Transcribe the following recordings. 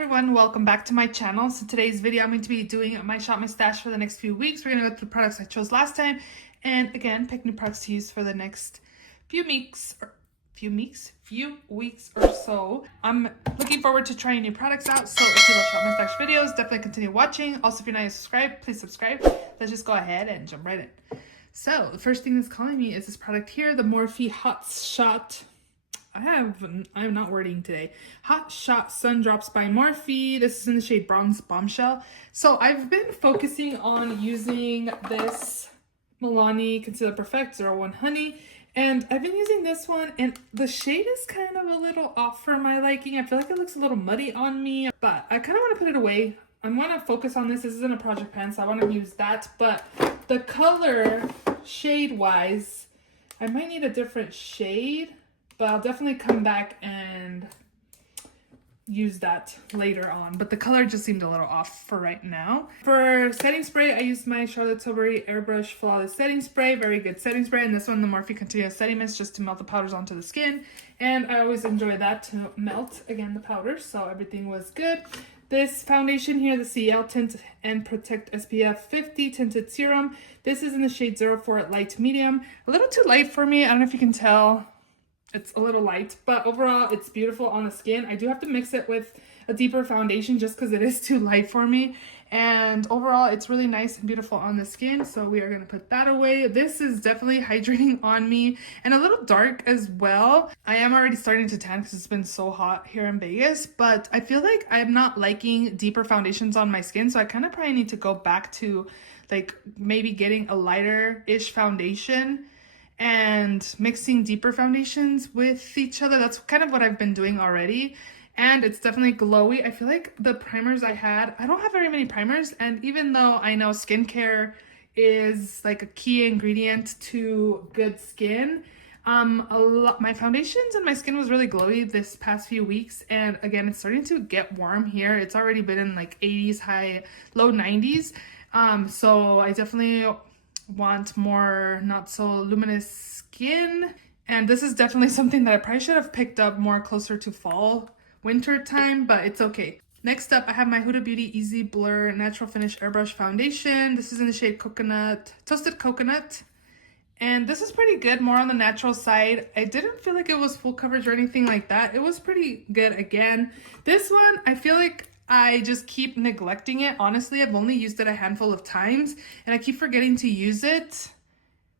everyone, welcome back to my channel. So today's video I'm going to be doing my shop my stash for the next few weeks. We're going to go through the products I chose last time and again pick new products to use for the next few weeks or so. I'm looking forward to trying new products out, so if you love shop my stash videos, definitely continue watching. Also, if you're not yet subscribed, please subscribe. Let's just go ahead and jump right in. So the first thing that's calling me is this product here, the Morphe Hot Shot. I'm not wording today. Hot Shot Sun Drops by Morphe. This is in the shade Bronze Bombshell. So I've been focusing on using this Milani Concealer Perfect 01 Honey. And I've been using this one, and the shade is kind of a little off for my liking. I feel like it looks a little muddy on me, but I kind of want to put it away. I want to focus on this. This isn't a project pen, so I want to use that. But the color, shade-wise, I might need a different shade. But I'll definitely come back and use that later on. But the color just seemed a little off for right now. For setting spray, I used my Charlotte Tilbury Airbrush Flawless Setting Spray. Very good setting spray. And this one, the Morphe Continuous Setting Mist, just to melt the powders onto the skin. And I always enjoy that to melt, again, the powders. So everything was good. This foundation here, the CL Tint and Protect SPF 50 Tinted Serum. This is in the shade 04 Light Medium. A little too light for me. I don't know if you can tell. It's a little light, but overall it's beautiful on the skin. I do have to mix it with a deeper foundation just because it is too light for me. And overall it's really nice and beautiful on the skin. So we are going to put that away. This is definitely hydrating on me and a little dark as well. I am already starting to tan because it's been so hot here in Vegas, but I feel like I'm not liking deeper foundations on my skin. So I kind of probably need to go back to like maybe getting a lighter-ish foundation and mixing deeper foundations with each other. That's kind of what I've been doing already. And it's definitely glowy. I feel like the primers I don't have very many primers. And even though I know skincare is like a key ingredient to good skin, my foundations and my skin was really glowy this past few weeks. And again, it's starting to get warm here. It's already been in like 80s, low 90s. So I definitely want more not so luminous skin, and this is definitely something that I probably should have picked up more closer to fall winter time, but it's okay. Next up, I have my Huda Beauty Easy Blur Natural Finish Airbrush Foundation. This is in the shade Toasted Coconut, and this is pretty good, more on the natural side. I didn't feel like it was full coverage or anything like that. It was pretty good. Again, this one I feel like I just keep neglecting it. Honestly, I've only used it a handful of times and I keep forgetting to use it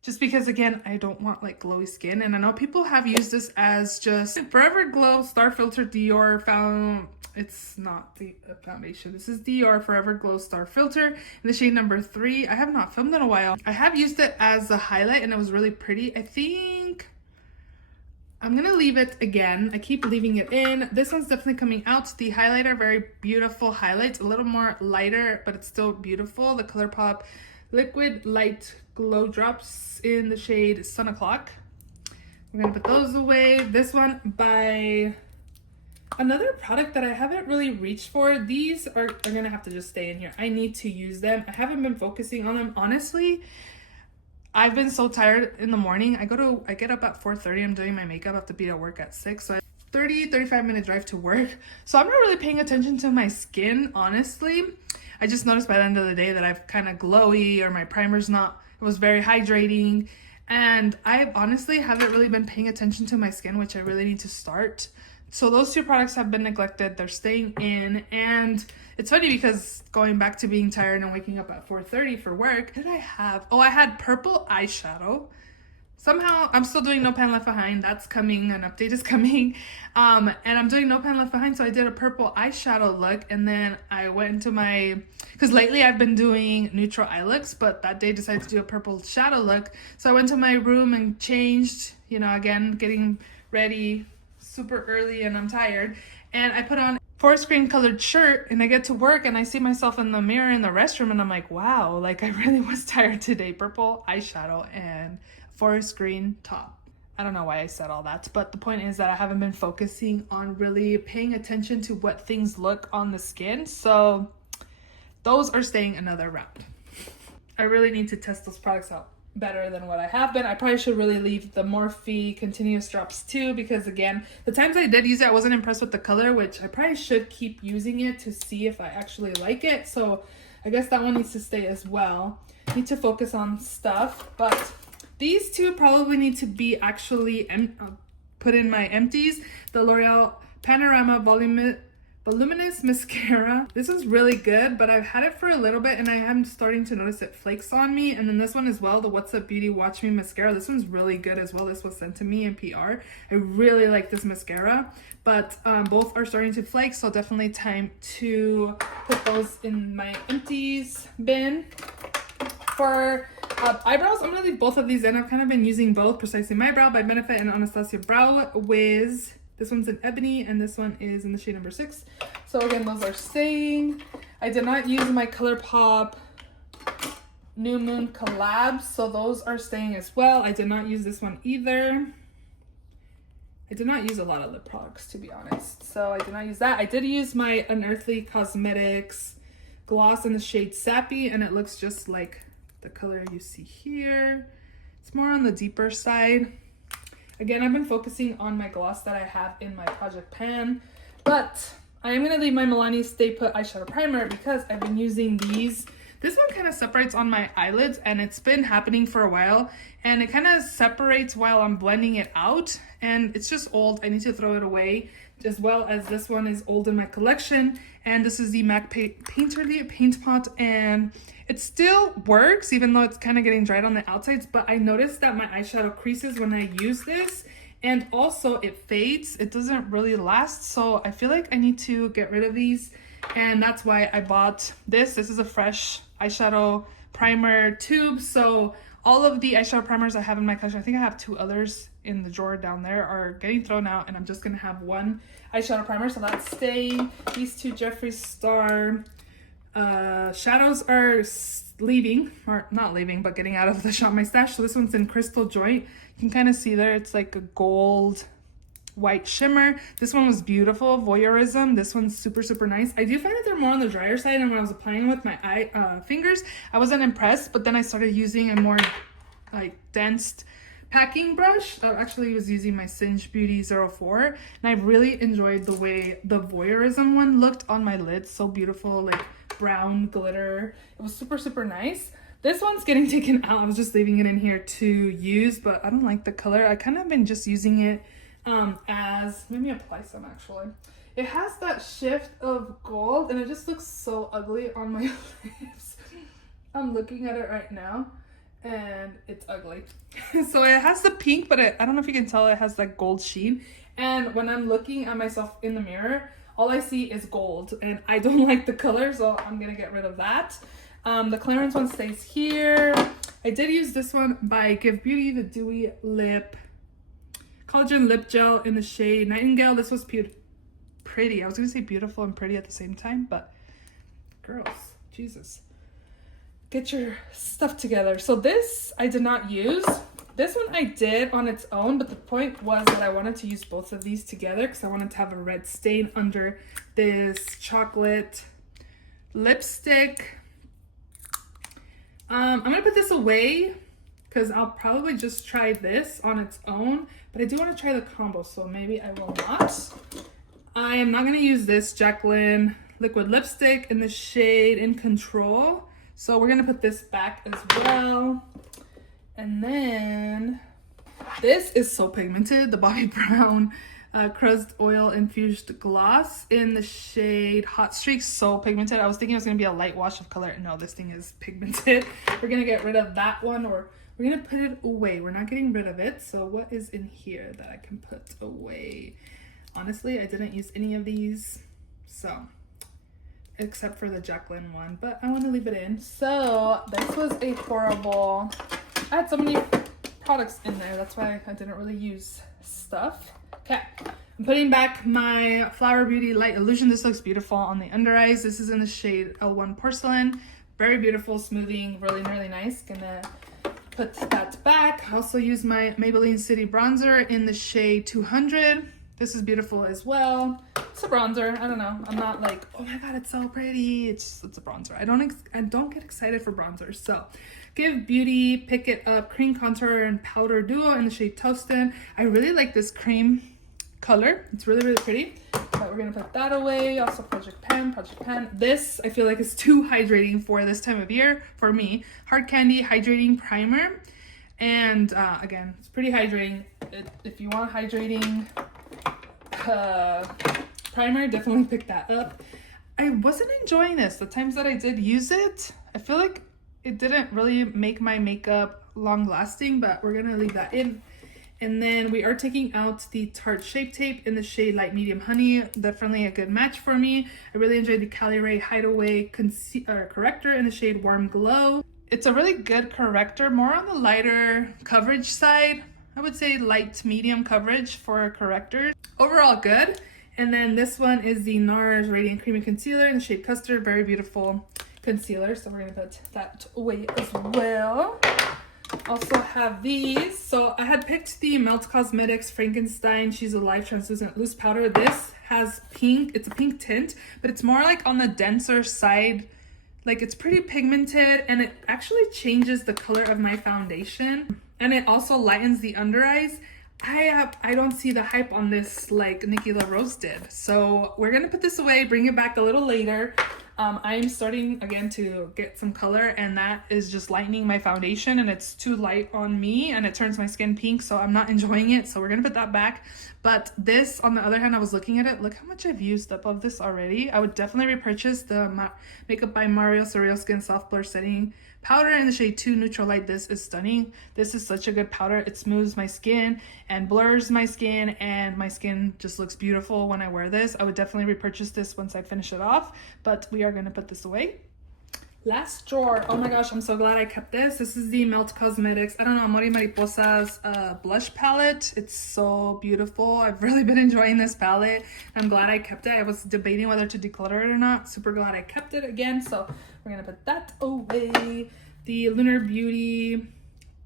just because, again, I don't want like glowy skin. And I know people have used this as just Forever Glow Star Filter Dior it's not the foundation. This is Dior Forever Glow Star Filter in the shade number 3. I have not filmed in a while. I have used it as a highlight and it was really pretty. I think I'm gonna leave it again. I keep leaving it in. This one's definitely coming out. The highlighter, very beautiful highlights, a little more lighter, but it's still beautiful. The ColourPop Liquid Light Glow Drops in the shade Sun O'Clock. We're gonna put those away. This one by another product that I haven't really reached for. These are gonna have to just stay in here. I need to use them. I haven't been focusing on them, honestly. I've been so tired in the morning. I get up at 4:30. I'm doing my makeup. I have to be at work at 6. So 35 minute drive to work. So I'm not really paying attention to my skin, honestly. I just noticed by the end of the day that I've kind of glowy, or my primer's it was very hydrating. And I honestly haven't really been paying attention to my skin, which I really need to start. So those two products have been neglected. They're staying in. And it's funny because going back to being tired and waking up at 4:30 for work, what did I have? Oh, I had purple eyeshadow. Somehow I'm still doing No Pan Left Behind. That's coming. An update is coming. And I'm doing No Pan Left Behind. So I did a purple eyeshadow look. And then I went into because lately I've been doing neutral eye looks, but that day decided to do a purple shadow look. So I went to my room and changed, again, getting ready super early and I'm tired, and I put on forest green colored shirt and I get to work and I see myself in the mirror in the restroom and I'm like, wow, like I really was tired today. Purple eyeshadow and forest green top. I don't know why I said all that, but the point is that I haven't been focusing on really paying attention to what things look on the skin, so those are staying another round. I really need to test those products out better than what I have been. I probably should really leave the Morphe continuous drops too, because again, the times I did use it, I wasn't impressed with the color, which I probably should keep using it to see if I actually like it. So I guess that one needs to stay as well. Need to focus on stuff, but these two probably need to be actually put in my empties. The L'Oreal Panorama Voluminous Mascara. This one's really good, but I've had it for a little bit and I am starting to notice it flakes on me. And then this one as well, the What's Up Beauty Watch Me Mascara. This one's really good as well. This was sent to me in PR. I really like this mascara, but both are starting to flake, so definitely time to put those in my empties bin. For eyebrows, I'm gonna leave both of these in. I've kind of been using both, Precisely My Brow by Benefit and Anastasia Brow Wiz. This one's in Ebony and this one is in the shade number 6. So again, those are staying. I did not use my ColourPop New Moon collabs, so those are staying as well. I did not use this one either. I did not use a lot of lip products, to be honest, so I did not use that. I did use my Unearthly Cosmetics gloss in the shade Sappy, and it looks just like the color you see here. It's more on the deeper side. Again, I've been focusing on my gloss that I have in my project pan, but I am going to leave my Milani Stay Put eyeshadow primer because I've been using these. This one kind of separates on my eyelids and it's been happening for a while, and it kind of separates while I'm blending it out, and it's just old. I need to throw it away, as well as this one is old in my collection, and this is the MAC Painterly Paint Pot, and it still works even though it's kind of getting dried on the outsides, but I noticed that my eyeshadow creases when I use this, and also it fades. It doesn't really last, so I feel like I need to get rid of these, and that's why I bought this. This is a fresh eyeshadow primer tube, so all of the eyeshadow primers I have in my collection, I think I have 2 others in the drawer down there, are getting thrown out, and I'm just gonna have 1 eyeshadow primer, so that's staying. These 2 Jeffree Star shadows are leaving, or not leaving, but getting out of the Shop My Stash. So this one's in Crystal Joint. You can kind of see there, it's like a gold white shimmer. This one was beautiful, Voyeurism. This one's super, super nice. I do find that they're more on the drier side, and when I was applying with my fingers, I wasn't impressed, but then I started using a more like dense packing brush. I actually was using my Singe Beauty 04, and I really enjoyed the way the Voyeurism one looked on my lids. So beautiful, like brown glitter. It was super, super nice. This one's getting taken out. I was just leaving it in here to use, but I don't like the color. I kind of been just using it as, let me apply some actually. It has that shift of gold and it just looks so ugly on my lips. I'm looking at it right now and it's ugly. So it has the pink, but I don't know if you can tell, it has that gold sheen. And when I'm looking at myself in the mirror, all I see is gold and I don't like the color, so I'm gonna get rid of that. The Clarins one stays here. I did use this one by Give Beauty, the Dewy Lip Collagen Lip Gel in the shade Nightingale. This was pretty. I was gonna say beautiful and pretty at the same time, but girls, Jesus. Get your stuff together. So this I did not use. This one I did on its own, but the point was that I wanted to use both of these together because I wanted to have a red stain under this chocolate lipstick. I'm gonna put this away because I'll probably just try this on its own, but I do want to try the combo, so maybe I will not. I am not gonna use this Jacqueline liquid lipstick in the shade In Control, so we're gonna put this back as well. And then this is so pigmented, the Bobbi Brown Crust Oil Infused Gloss in the shade Hot Streak. So pigmented. I was thinking it was going to be a light wash of color. No, this thing is pigmented. We're going to get rid of that one, or we're going to put it away. We're not getting rid of it. So what is in here that I can put away? Honestly, I didn't use any of these, so except for the Jacqueline one, but I want to leave it in. So this was a horrible... I had so many products in there, that's why I didn't really use stuff. Okay, I'm putting back my Flower Beauty Light Illusion. This looks beautiful on the under eyes. This is in the shade L1 Porcelain. Very beautiful, smoothing, really, really nice. Gonna put that back. I also use my Maybelline City Bronzer in the shade 200. This is beautiful as well. It's a bronzer. I don't know. I'm not like, oh my god, it's so pretty. It's a bronzer. I don't get excited for bronzers. So, Give Beauty Pick It Up Cream Contour and Powder Duo in the shade Toasted. I really like this cream color. It's really, really pretty. But we're gonna put that away. Also Project Pen. This I feel like is too hydrating for this time of year for me. Hard Candy Hydrating Primer. And again, it's pretty hydrating. If you want hydrating primer, definitely pick that up. I wasn't enjoying this. The times that I did use it, I feel like it didn't really make my makeup long lasting, but we're gonna leave that in. And then we are taking out the Tarte Shape Tape in the shade Light Medium Honey. Definitely a good match for me. I really enjoyed the Cali Ray Hideaway corrector in the shade Warm Glow. It's a really good corrector, more on the lighter coverage side. I would say light medium coverage for correctors. Overall good. And then this one is the NARS Radiant Creamy Concealer in the shade Custard. Very beautiful concealer. So we're gonna put that away as well. Also have these. So I had picked the Melt Cosmetics Frankenstein She's Alive Translucent Loose Powder. This has pink. It's a pink tint, but it's more like on the denser side. Like it's pretty pigmented, and it actually changes the color of my foundation, and it also lightens the under eyes. I don't see the hype on this like Nikki LaRose did, so we're gonna put this away, bring it back a little later. I'm starting again to get some color, and that is just lightening my foundation, and it's too light on me and it turns my skin pink, so I'm not enjoying it. So we're gonna put that back. But this, on the other hand, I was looking at it, look how much I've used up of this already. I would definitely repurchase the Makeup by Mario Surreal Skin Soft Blur Setting Powder in the shade 2 Neutral Light. This is stunning. This is such a good powder. It smooths my skin and blurs my skin, and my skin just looks beautiful when I wear this. I would definitely repurchase this once I finish it off, but we are gonna put this away. Last drawer. Oh my gosh, I'm so glad I kept this. This is the Melt Cosmetics, I don't know, Amor y Mariposa's blush palette. It's so beautiful. I've really been enjoying this palette. I'm glad I kept it. I was debating whether to declutter it or not. Super glad I kept it again. So we're gonna put that away. The Lunar Beauty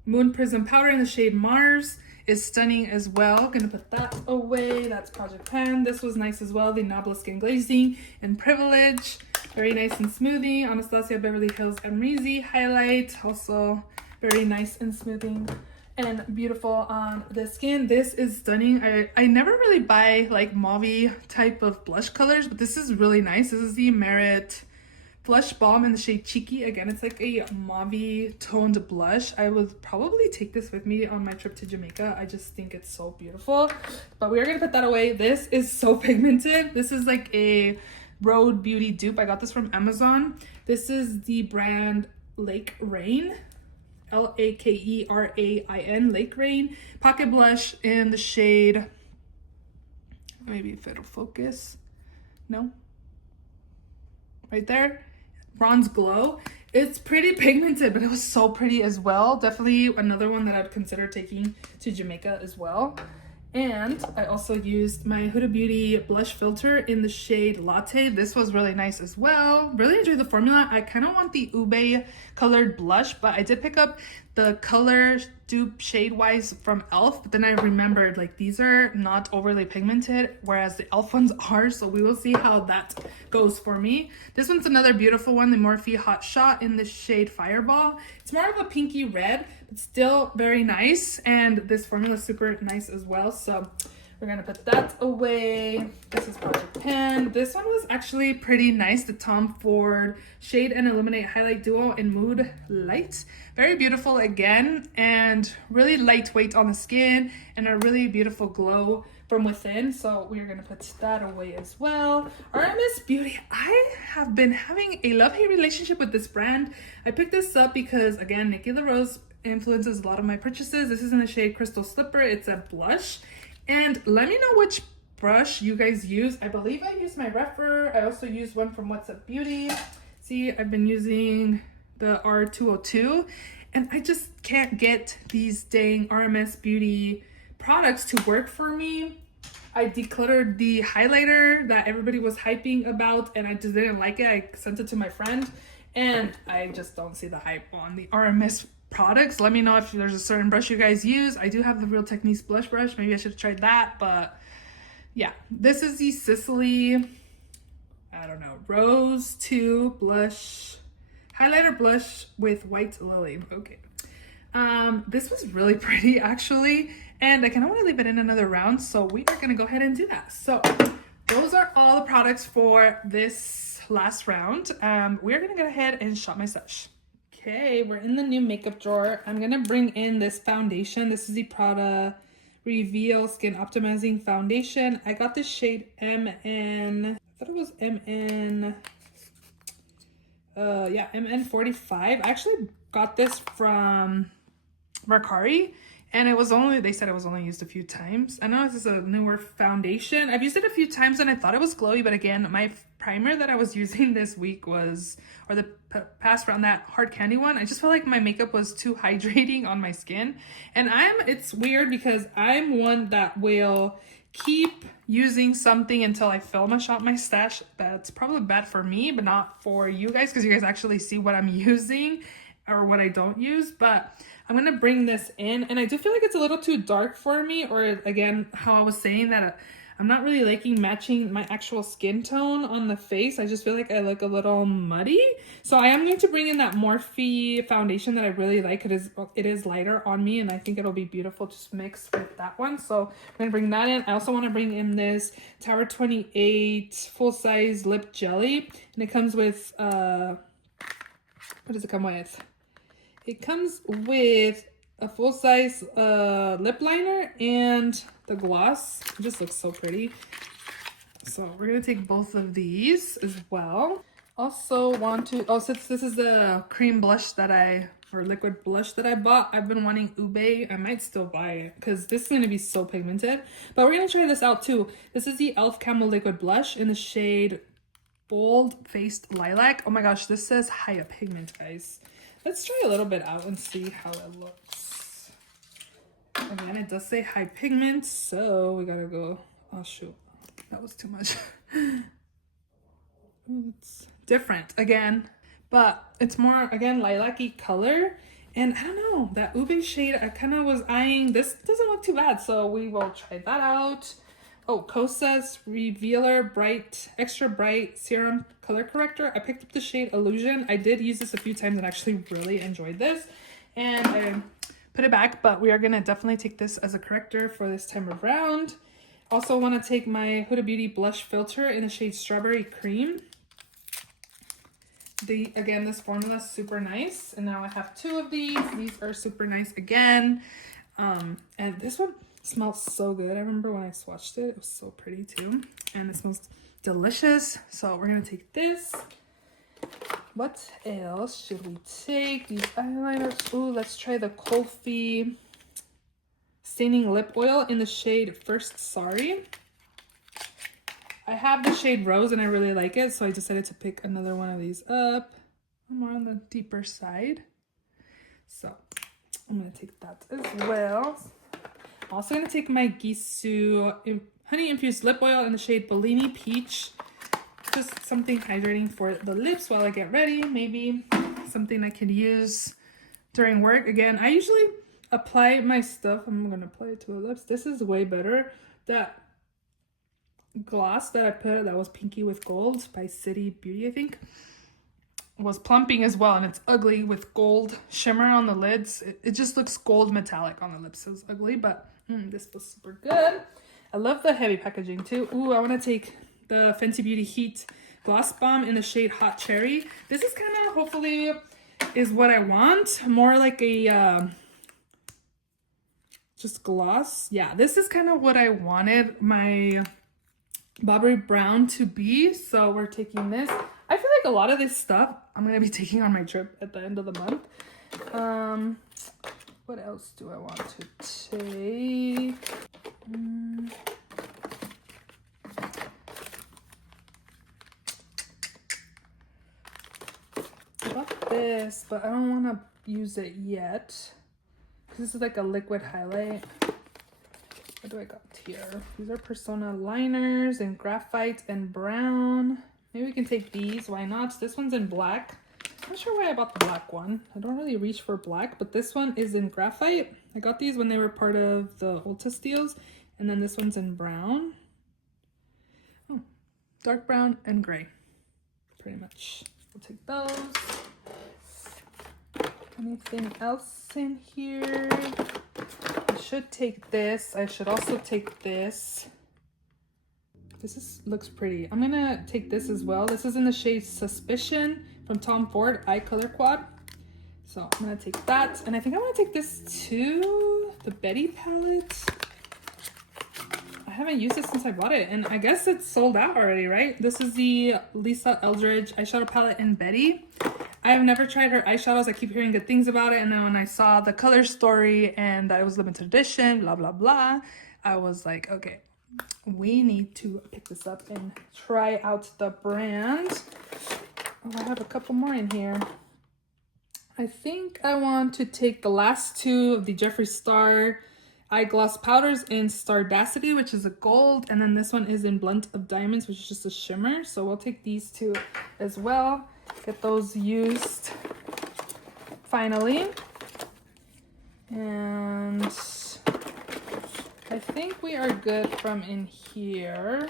Moon Prism Powder in the shade Mars is stunning as well. Gonna put that away. That's Project Pen. This was nice as well. The Nabla Skin Glazing and Privilege. Very nice and smoothing. Anastasia Beverly Hills Amrezy highlight. Also very nice and smoothing and beautiful on the skin. This is stunning. I never really buy like mauve type of blush colors, but this is really nice. This is the Merit Blush Balm in the shade Cheeky. Again, it's like a mauve toned blush. I would probably take this with me on my trip to Jamaica. I just think it's so beautiful. But we are gonna put that away. This is so pigmented. This is like a Rhode Beauty dupe. I got this from Amazon. This is the brand Lake Rain. L-A-K-E-R-A-I-N, Lake Rain. Pocket blush in the shade, maybe if it'll focus. No? Right there. Bronze Glow. It's pretty pigmented, but it was so pretty as well. Definitely another one that I'd consider taking to Jamaica as well. And I also used my Huda Beauty blush filter in the shade Latte. This was really nice as well. Really enjoyed the formula. I kind of want the ube colored blush, but I did pick up the color dupe shade wise from e.l.f. But then I remembered like these are not overly pigmented, whereas the e.l.f. ones are. So we will see how that goes for me. This one's another beautiful one, the Morphe Hot Shot in the shade Fireball. It's more of a pinky red, but still very nice. And this formula is super nice as well. So we're gonna put that away. This is Project Pen. This one was actually pretty nice. The Tom Ford Shade and Illuminate Highlight Duo in Mood Light. Very beautiful again, and really lightweight on the skin, and a really beautiful glow from within. So we're gonna put that away as well. RMS Beauty. I have been having a love-hate relationship with this brand. I picked this up because, again, Nikki LaRose influences a lot of my purchases. This is in the shade Crystal Slipper. It's a blush. And let me know which brush you guys use. I believe I use my Refer. I also use one from What's Up Beauty. See, I've been using the R202, and I just can't get these dang RMS Beauty products to work for me. I decluttered the highlighter that everybody was hyping about, and I just didn't like it. I sent it to my friend, and I just don't see the hype on the RMS products. Let me know if there's a certain brush you guys use. I do have the Real Techniques blush brush. Maybe I should have tried that, but Yeah, this is the Sicily, I don't know, Rose 2 blush, highlighter blush with white lily. Okay. This was really pretty actually, and I kind of want to leave it in another round, so we are gonna go ahead and do that. So those are all the products for this last round. We're gonna go ahead and shop my stash. Okay, we're in the new makeup drawer. I'm gonna bring in this foundation. This is the Prada Reveal Skin Optimizing Foundation. I got this shade MN, I thought it was MN, yeah, MN45. I actually got this from Mercari, and it was only, they said it was only used a few times. I know this is a newer foundation. I've used it a few times and I thought it was glowy, but again, my primer that I was using this week was, or the past round, that hard candy one, I just felt like my makeup was too hydrating on my skin. And it's weird because I'm one that will keep using something until I fill my shop my stash. That's probably bad for me, but not for you guys, because you guys actually see what I'm using or what I don't use. But I'm gonna bring this in, and I do feel like it's a little too dark for me, or again, how I was saying that I'm not really liking matching my actual skin tone on the face. I just feel like I look a little muddy. So I am going to bring in that Morphe foundation that I really like. It is lighter on me, and I think it'll be beautiful just mixed with that one. So I'm gonna bring that in. I also want to bring in this Tower 28 full-size lip jelly, and it comes with what does it come with? It comes with a full-size lip liner and the gloss. It just looks so pretty. So we're gonna take both of these as well. Also want to, since this is the cream blush or liquid blush that I bought, I've been wanting Ube. I might still buy it because this is gonna be so pigmented. But we're gonna try this out too. This is the e.l.f. Camel Liquid Blush in the shade Bold Faced Lilac. Oh my gosh, this says higher pigment, guys. Let's try a little bit out and see how it looks. Again, it does say high pigment, so we gotta go. Oh shoot, that was too much. It's different again, but it's more, again, lilac-y color. And I don't know, that Ube shade, I kind of was eyeing. This doesn't look too bad, so we will try that out. Oh, Kosas Revealer Extra Bright Serum Color Corrector. I picked up the shade Illusion. I did use this a few times and actually really enjoyed this. And I put it back, but we are going to definitely take this as a corrector for this time around. Also want to take my Huda Beauty Blush Filter in the shade Strawberry Cream. Again, this formula is super nice. And now I have two of these. These are super nice again. And this one smells so good. I remember when I swatched it, it was so pretty too, and it smells delicious. So we're gonna take this. What else should we take? These eyeliners. Ooh, let's try the Colfi Staining Lip Oil in the shade First Sorry. I have the shade Rose and I really like it, so I decided to pick another one of these up. More on the deeper side. So I'm gonna take that as well. Also gonna take my Gisou Honey Infused Lip Oil in the shade Bellini Peach. Just something hydrating for the lips while I get ready. Maybe something I could use during work. Again, I usually apply my stuff. I'm gonna apply it to the lips. This is way better. That gloss that I put, that was Pinky with Gold by City Beauty, I think, was plumping as well, and it's ugly with gold shimmer on the lids. It just looks gold metallic on the lips. It was ugly, but this was super good. I love the heavy packaging too. Ooh, I want to take the Fenty Beauty Heat Gloss Bomb in the shade Hot Cherry. This is kind of, hopefully, is what I want. More like a just gloss. Yeah, this is kind of what I wanted my Bobbery Brown to be. So we're taking this. I feel like a lot of this stuff I'm going to be taking on my trip at the end of the month. What else do I want to take? I got this, but I don't want to use it yet. This is like a liquid highlight. What do I got here? These are Persona liners in graphite and brown. Maybe we can take these. Why not? This one's in black. I'm not sure why I bought the black one. I don't really reach for black, but this one is in graphite. I got these when they were part of the Ulta steals. And then this one's in brown. dark brown, and gray. Pretty much. We'll take those. Anything else in here? I should take this. I should also take this. Looks pretty. I'm gonna take this as well. This is in the shade Suspicion from Tom Ford Eye Color Quad. So I'm gonna take that. And I think I'm gonna take this too. The Betty palette. I haven't used it since I bought it, and I guess it's sold out already, right? This is the Lisa Eldridge eyeshadow palette in Betty. I have never tried her eyeshadows. I keep hearing good things about it, and then when I saw the color story and that it was limited edition, blah, blah, blah, I was like, okay, we need to pick this up and try out the brand. Oh, I have a couple more in here. I think I want to take the last two of the Jeffree Star eyegloss powders in Stardacity, which is a gold, and then this one is in Blunt of Diamonds, which is just a shimmer. So we'll take these two as well, get those used finally. And I think we are good from in here.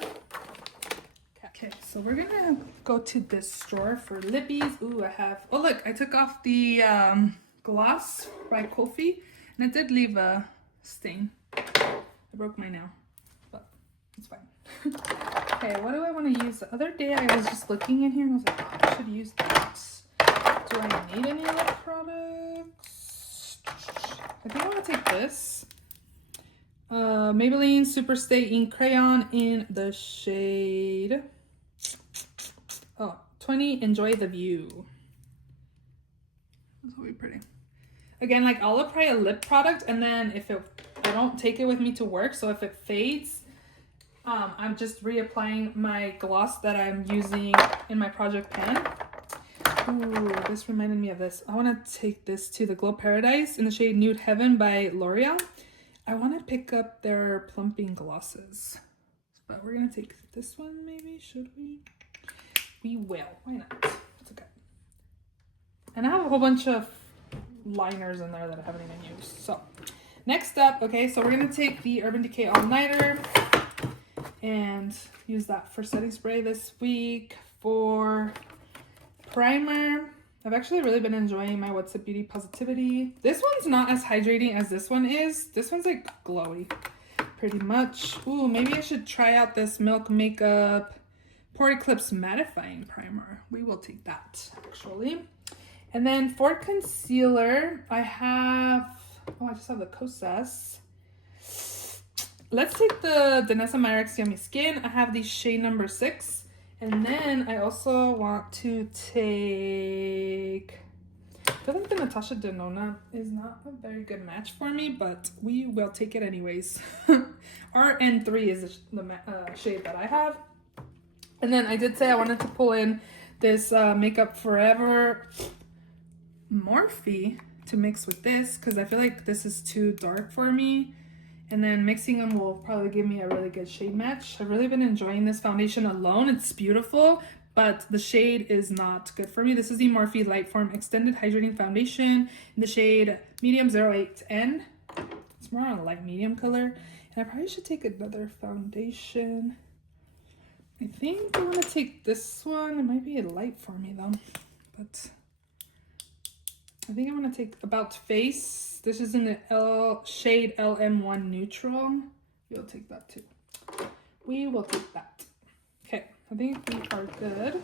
Okay, so we're gonna go to this drawer for Lippies. Ooh, I have, oh look, I took off the gloss by Kofi, and it did leave a stain. I broke my nail, but it's fine. Okay, what do I want to use? The other day I was just looking in here and I was like, oh, I should use that. Do I need any other products? I think I want to take this. Maybelline Super Stay Ink Crayon in the shade 20 Enjoy the View. This will be pretty. Again, like I'll apply a lip product, and then if I don't take it with me to work, so if it fades, I'm just reapplying my gloss that I'm using in my project pen. Ooh, this reminded me of this. I want to take this to the Glow Paradise in the shade Nude Heaven by L'Oreal. I want to pick up their plumping glosses, but we're gonna take this one maybe. Should we? We will. Why not? It's okay. And I have a whole bunch of liners in there that I haven't even used. So next up, okay, so we're gonna take the Urban Decay All Nighter and use that for setting spray this week. For primer, I've actually really been enjoying my What's Up Beauty Positivity. This one's not as hydrating as this one is. This one's like glowy, pretty much. Ooh, maybe I should try out this Milk Makeup Pore Eclipse Mattifying Primer. We will take that, actually. And then for concealer, I have, oh, I just have the Kosas. Let's take the Danessa Myricks Yummy Skin. I have the shade number 6. And then I also want to take, I feel like the Natasha Denona is not a very good match for me, but we will take it anyways. RN3 is the shade that I have. And then I did say I wanted to pull in this Makeup Forever Morphe to mix with this, because I feel like this is too dark for me. And then mixing them will probably give me a really good shade match. I've really been enjoying this foundation alone. It's beautiful, but the shade is not good for me. This is the Morphe Lightform Extended Hydrating Foundation in the shade Medium 08N. It's more on a light medium color. And I probably should take another foundation. I think I want to take this one. It might be a light for me though, but I think I'm going to take About Face. This is in the shade LM1 Neutral. We'll take that too. We will take that. Okay, I think we are good.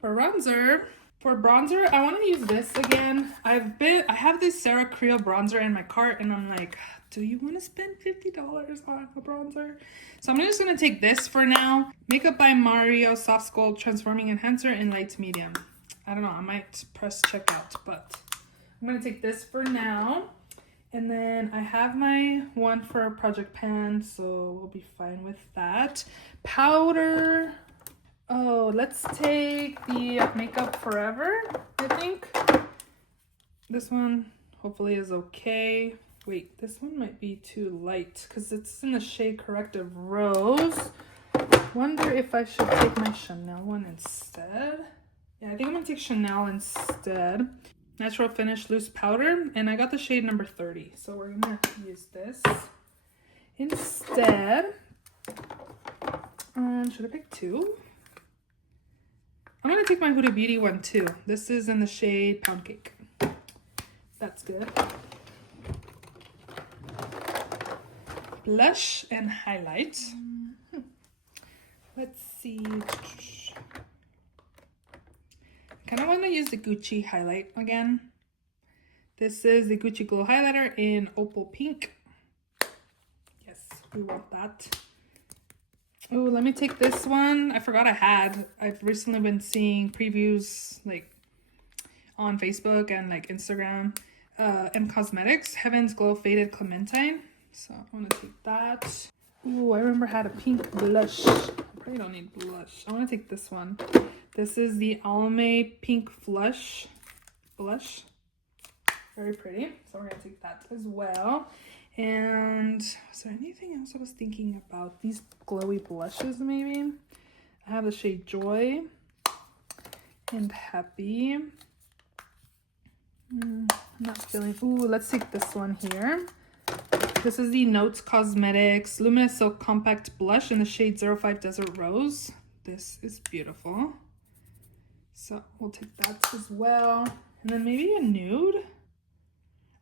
For bronzer, I want to use this again. I have this Sarah Creel bronzer in my cart, and I'm like, do you want to spend $50 on a bronzer? So I'm just going to take this for now. Makeup by Mario Soft Gold Transforming Enhancer in light medium. I don't know, I might press checkout, but I'm gonna take this for now. And then I have my one for Project Pan, so we'll be fine with that. Powder. Oh, let's take the Makeup Forever, I think. This one hopefully is okay. Wait, this one might be too light because it's in the shade Corrective Rose. Wonder if I should take my Chanel one instead. Yeah, I think I'm gonna take Chanel instead. Natural Finish Loose Powder, and I got the shade number 30, so we're gonna use this instead. Should I pick two? I'm gonna take my Huda Beauty one too. This is in the shade Pound Cake. That's good. Blush and highlight. Let's see. I kind of want to use the Gucci highlight again. This is the Gucci Glow Highlighter in Opal Pink. Yes, we want that. Oh, let me take this one. I forgot I had. I've recently been seeing previews like on Facebook and like Instagram. M Cosmetics Heaven's Glow Faded Clementine. So I want to take that. Ooh, I remember I had a pink blush. I probably don't need blush. I want to take this one. This is the Almay Pink Flush Blush. Very pretty. So we're going to take that as well. And is there anything else I was thinking about? These glowy blushes maybe. I have the shade Joy and Happy. I'm not feeling. Ooh, let's take this one here. This is the Notes Cosmetics Luminous Silk Compact Blush in the shade 05 Desert Rose. This is beautiful. So we'll take that as well. And then maybe a nude.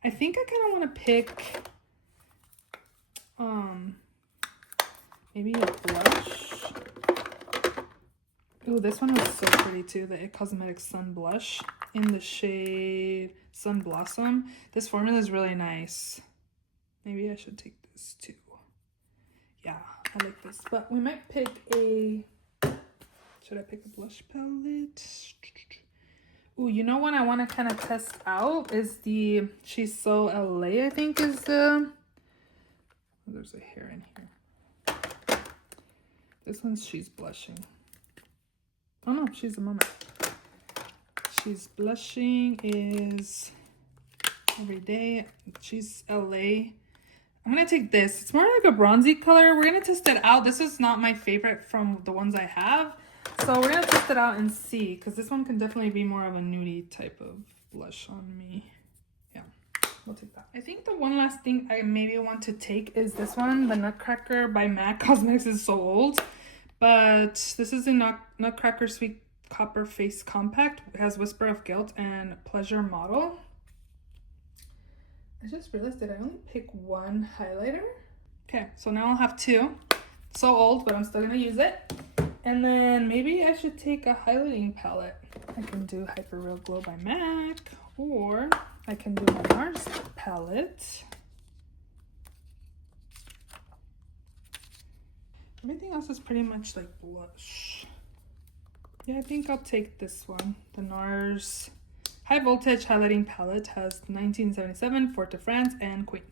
I think I kind of want to pick maybe a blush. Ooh, this one was so pretty too. The It Cosmetics Sun Blush in the shade Sun Blossom. This formula is really nice. Maybe I should take this too. Yeah, I like this. But we might pick a... Should I pick a blush palette? Ooh, you know what I want to kind of test out is the She's So LA, I think is the... Oh, there's a hair in here. This one's She's Blushing. Oh no, She's a Moment. She's Blushing is Everyday. She's LA. I'm going to take this. It's more like a bronzy color. We're going to test it out. This is not my favorite from the ones I have. So we're going to test it out and see. Because this one can definitely be more of a nudie type of blush on me. Yeah, we'll take that. I think the one last thing I maybe want to take is this one. The Nutcracker by MAC Cosmetics is so old. But this is a Nutcracker Sweet Copper Face Compact. It has Whisper of Guilt and Pleasure Model. I just realized that I only pick one highlighter. Okay, so now I'll have two. So old, but I'm still gonna use it. And then maybe I should take a highlighting palette. I can do Hyper Real Glow by MAC, or I can do my NARS palette. Everything else is pretty much like blush. Yeah, I think I'll take this one. The NARS High Voltage Highlighting Palette has 1977, Fort de France, and Queen.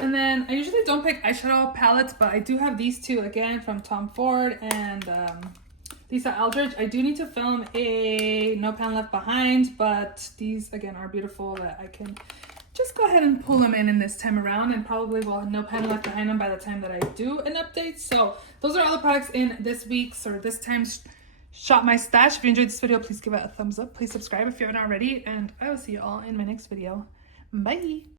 And then I usually don't pick eyeshadow palettes, but I do have these two again from Tom Ford and Lisa Eldridge. I do need to film a No Pan Left Behind, but these again are beautiful that I can just go ahead and pull them in this time around, and probably will have No Pan Left Behind them by the time that I do an update. So those are all the products in this week's or this time's Shop My Stash. If you enjoyed this video, please give it a thumbs up. Please subscribe if you haven't already, and I will see you all in my next video. Bye!